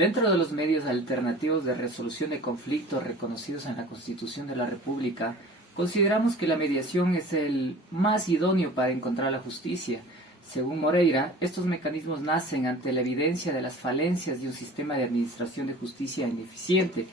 Dentro de los medios alternativos de resolución de conflictos reconocidos en la Constitución de la República, consideramos que la mediación es el más idóneo para encontrar la justicia. Según Moreira, estos mecanismos nacen ante la evidencia de las falencias de un sistema de administración de justicia ineficiente,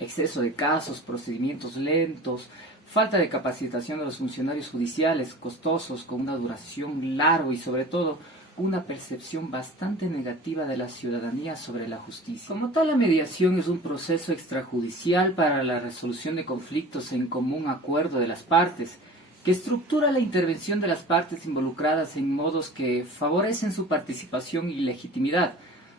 exceso de casos, procedimientos lentos, falta de capacitación de los funcionarios judiciales, costosos, con una duración larga y sobre todo una percepción bastante negativa de la ciudadanía sobre la justicia. Como tal, la mediación es un proceso extrajudicial para la resolución de conflictos en común acuerdo de las partes, que estructura la intervención de las partes involucradas en modos que favorecen su participación y legitimidad,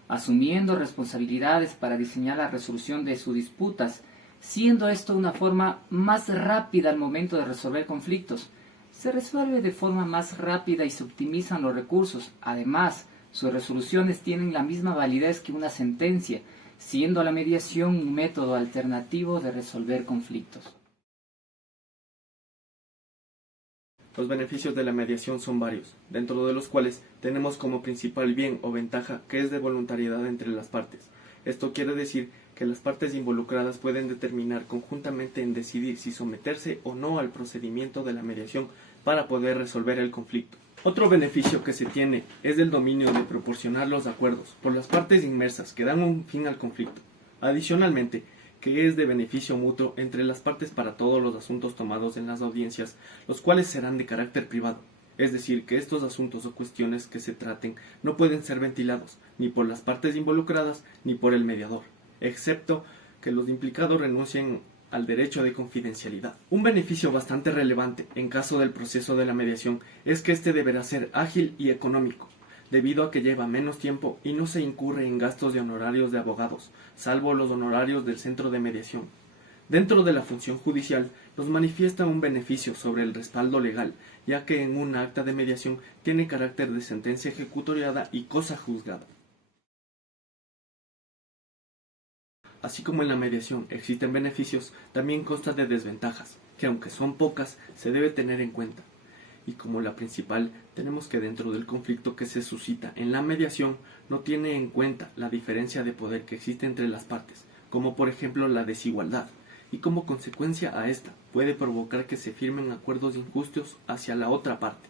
asumiendo responsabilidades para diseñar la resolución de sus disputas, siendo esto una forma más rápida al momento de resolver conflictos. Se resuelve de forma más rápida y se optimizan los recursos. Además, sus resoluciones tienen la misma validez que una sentencia, siendo la mediación un método alternativo de resolver conflictos. Los beneficios de la mediación son varios, dentro de los cuales tenemos como principal bien o ventaja que es de voluntariedad entre las partes. Esto quiere decir que las partes involucradas pueden determinar conjuntamente en decidir si someterse o no al procedimiento de la mediación para poder resolver el conflicto. Otro beneficio que se tiene es del dominio de proporcionar los acuerdos por las partes inmersas que dan un fin al conflicto. Adicionalmente, que es de beneficio mutuo entre las partes para todos los asuntos tomados en las audiencias, los cuales serán de carácter privado. Es decir, que estos asuntos o cuestiones que se traten no pueden ser ventilados, ni por las partes involucradas, ni por el mediador, excepto que los implicados renuncien al derecho de confidencialidad. Un beneficio bastante relevante en caso del proceso de la mediación es que este deberá ser ágil y económico, debido a que lleva menos tiempo y no se incurre en gastos de honorarios de abogados, salvo los honorarios del centro de mediación. Dentro de la función judicial nos manifiesta un beneficio sobre el respaldo legal, ya que en un acta de mediación tiene carácter de sentencia ejecutoriada y cosa juzgada. Así como en la mediación existen beneficios, también consta de desventajas, que aunque son pocas, se debe tener en cuenta. Y como la principal, tenemos que dentro del conflicto que se suscita en la mediación no tiene en cuenta la diferencia de poder que existe entre las partes, como por ejemplo la desigualdad, y como consecuencia a esta puede provocar que se firmen acuerdos injustos hacia la otra parte.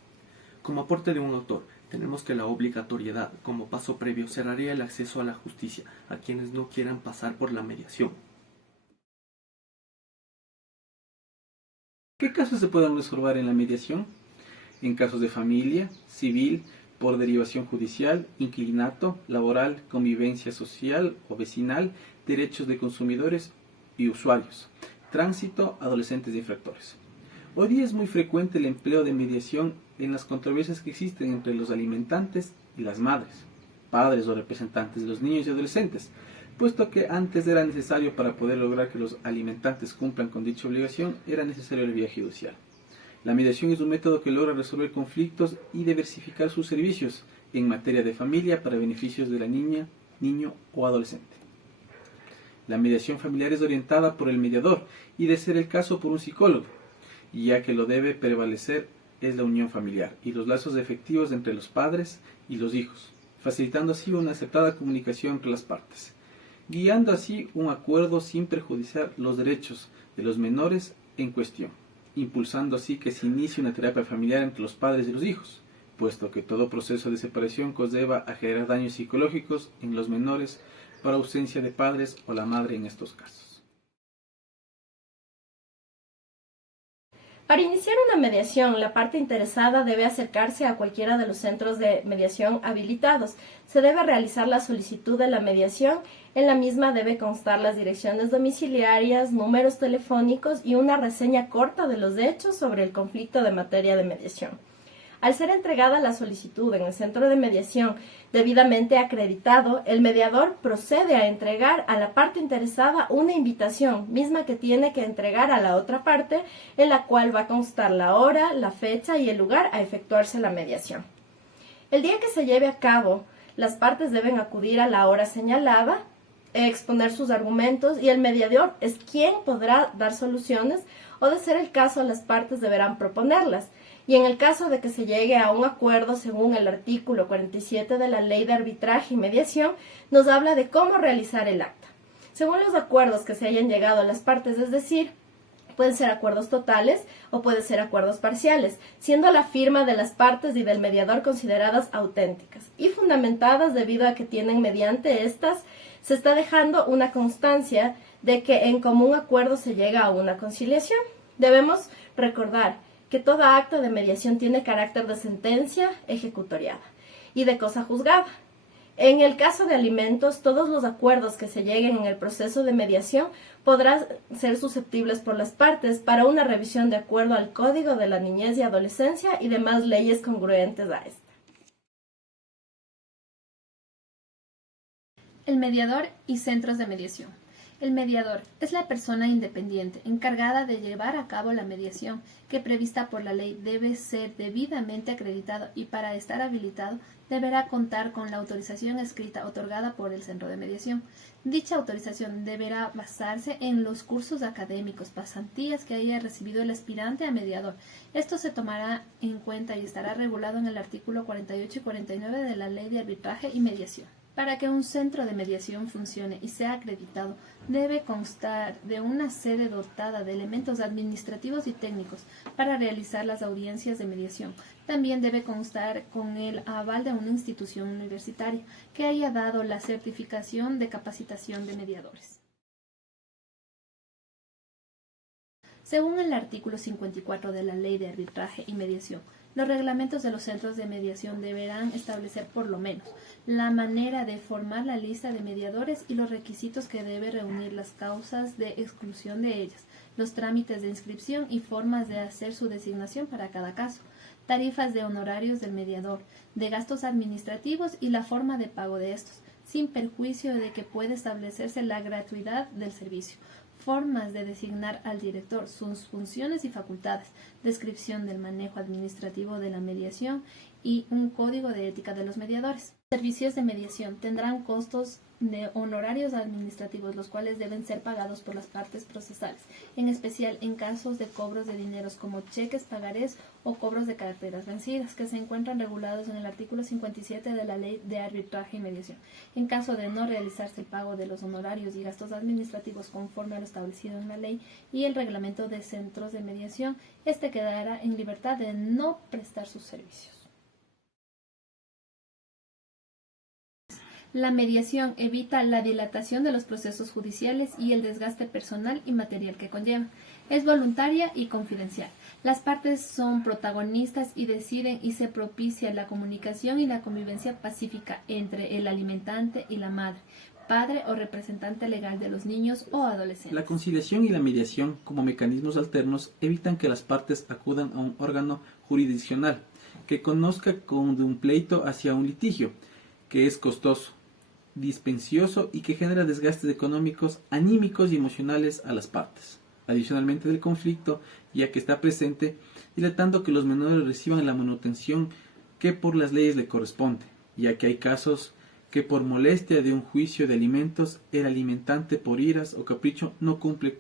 Como aporte de un autor, tenemos que la obligatoriedad como paso previo cerraría el acceso a la justicia a quienes no quieran pasar por la mediación. ¿Qué casos se pueden resolver en la mediación? En casos de familia, civil, por derivación judicial, inquilinato, laboral, convivencia social o vecinal, derechos de consumidores y usuarios, tránsito, adolescentes y infractores. Hoy día es muy frecuente el empleo de mediación en las controversias que existen entre los alimentantes y las madres, padres o representantes de los niños y adolescentes, puesto que antes era necesario para poder lograr que los alimentantes cumplan con dicha obligación, era necesario el vía judicial. La mediación es un método que logra resolver conflictos y diversificar sus servicios en materia de familia para beneficios de la niña, niño o adolescente. La mediación familiar es orientada por el mediador y, de ser el caso, por un psicólogo, ya que lo debe prevalecer es la unión familiar y los lazos efectivos entre los padres y los hijos, facilitando así una aceptada comunicación entre las partes, guiando así un acuerdo sin perjudicar los derechos de los menores en cuestión, impulsando así que se inicie una terapia familiar entre los padres y los hijos, puesto que todo proceso de separación conlleva a generar daños psicológicos en los menores por ausencia de padres o la madre en estos casos. Para iniciar una mediación, la parte interesada debe acercarse a cualquiera de los centros de mediación habilitados. Se debe realizar la solicitud de la mediación. En la misma debe constar las direcciones domiciliarias, números telefónicos y una reseña corta de los hechos sobre el conflicto de materia de mediación. Al ser entregada la solicitud en el centro de mediación debidamente acreditado, el mediador procede a entregar a la parte interesada una invitación, misma que tiene que entregar a la otra parte, en la cual va a constar la hora, la fecha y el lugar a efectuarse la mediación. El día que se lleve a cabo, las partes deben acudir a la hora señalada, exponer sus argumentos y el mediador es quien podrá dar soluciones o, de ser el caso, las partes deberán proponerlas. y en el caso de que se llegue a un acuerdo según el artículo 47 de la Ley de Arbitraje y Mediación, nos habla de cómo realizar el acta. Según los acuerdos que se hayan llegado a las partes, es decir, pueden ser acuerdos totales o pueden ser acuerdos parciales, siendo la firma de las partes y del mediador consideradas auténticas y fundamentadas debido a que tienen mediante estas se está dejando una constancia de que en común acuerdo se llega a una conciliación. Debemos recordar que toda acta de mediación tiene carácter de sentencia ejecutoriada y de cosa juzgada. En el caso de alimentos, todos los acuerdos que se lleguen en el proceso de mediación podrán ser susceptibles por las partes para una revisión de acuerdo al Código de la Niñez y Adolescencia y demás leyes congruentes a esta. El mediador y centros de mediación. El mediador es la persona independiente encargada de llevar a cabo la mediación, que prevista por la ley debe ser debidamente acreditado y para estar habilitado deberá contar con la autorización escrita otorgada por el centro de mediación. Dicha autorización deberá basarse en los cursos académicos, pasantías que haya recibido el aspirante a mediador. Esto se tomará en cuenta y estará regulado en el artículo 48 y 49 de la Ley de Arbitraje y Mediación. Para que un centro de mediación funcione y sea acreditado, debe constar de una sede dotada de elementos administrativos y técnicos para realizar las audiencias de mediación. También debe constar con el aval de una institución universitaria que haya dado la certificación de capacitación de mediadores. Según el artículo 54 de la Ley de Arbitraje y Mediación, los reglamentos de los centros de mediación deberán establecer por lo menos la manera de formar la lista de mediadores y los requisitos que debe reunir, las causas de exclusión de ellas, los trámites de inscripción y formas de hacer su designación para cada caso, tarifas de honorarios del mediador, de gastos administrativos y la forma de pago de estos, sin perjuicio de que pueda establecerse la gratuidad del servicio, formas de designar al director, sus funciones y facultades, descripción del manejo administrativo de la mediación y un código de ética de los mediadores. Servicios de mediación tendrán costos de honorarios administrativos, los cuales deben ser pagados por las partes procesales, en especial en casos de cobros de dineros como cheques, pagarés o cobros de carteras vencidas, que se encuentran regulados en el artículo 57 de la Ley de Arbitraje y Mediación. En caso de no realizarse el pago de los honorarios y gastos administrativos conforme a lo establecido en la ley y el reglamento de centros de mediación, este quedará en libertad de no prestar sus servicios. La mediación evita la dilatación de los procesos judiciales y el desgaste personal y material que conlleva. Es voluntaria y confidencial. Las partes son protagonistas y deciden y se propicia la comunicación y la convivencia pacífica entre el alimentante y la madre, padre o representante legal de los niños o adolescentes. La conciliación y la mediación como mecanismos alternos evitan que las partes acudan a un órgano jurisdiccional que conozca con de un pleito hacia un litigio, que es costoso, dispendioso y que genera desgastes económicos, anímicos y emocionales a las partes. Adicionalmente del conflicto, ya que está presente, dilatando que los menores reciban la manutención que por las leyes le corresponde, ya que hay casos que por molestia de un juicio de alimentos, el alimentante por iras o capricho no cumple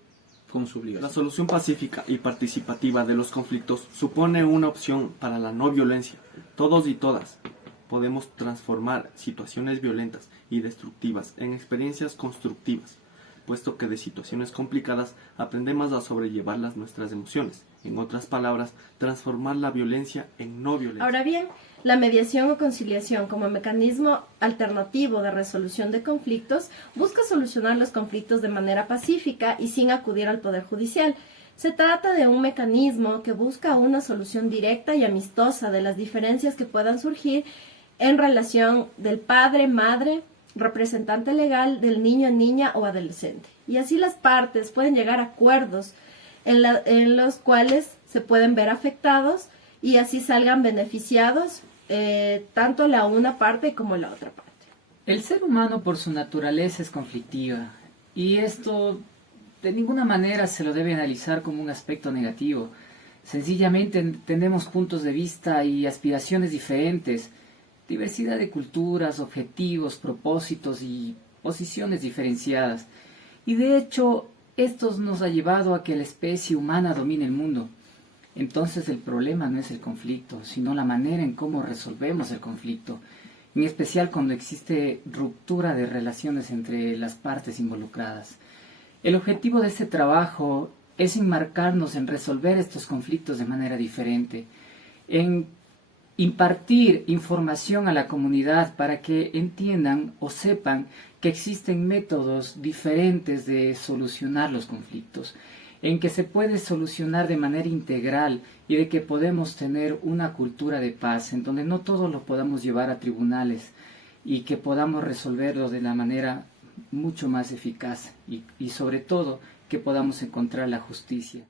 con su obligación. La solución pacífica y participativa de los conflictos supone una opción para la no violencia. Todos y todas podemos transformar situaciones violentas y destructivas en experiencias constructivas, puesto que de situaciones complicadas aprendemos a sobrellevar nuestras emociones. En otras palabras, transformar la violencia en no violencia. Ahora bien, la mediación o conciliación como mecanismo alternativo de resolución de conflictos busca solucionar los conflictos de manera pacífica y sin acudir al Poder Judicial. Se trata de un mecanismo que busca una solución directa y amistosa de las diferencias que puedan surgir en relación del padre, madre, representante legal del niño, niña o adolescente. Y así las partes pueden llegar a acuerdos en los cuales se pueden ver afectados y así salgan beneficiados tanto la una parte como la otra parte. El ser humano por su naturaleza es conflictiva y esto de ninguna manera se lo debe analizar como un aspecto negativo. Sencillamente tenemos puntos de vista y aspiraciones diferentes, diversidad de culturas, objetivos, propósitos y posiciones diferenciadas. Y de hecho, esto nos ha llevado a que la especie humana domine el mundo. entonces el problema no es el conflicto, sino la manera en cómo resolvemos el conflicto, en especial cuando existe ruptura de relaciones entre las partes involucradas. El objetivo de este trabajo es enmarcarnos en resolver estos conflictos de manera diferente, en impartir información a la comunidad para que entiendan o sepan que existen métodos diferentes de solucionar los conflictos, en que se puede solucionar de manera integral y de que podemos tener una cultura de paz en donde no todo lo podamos llevar a tribunales y que podamos resolverlo de la manera mucho más eficaz y sobre todo que podamos encontrar la justicia.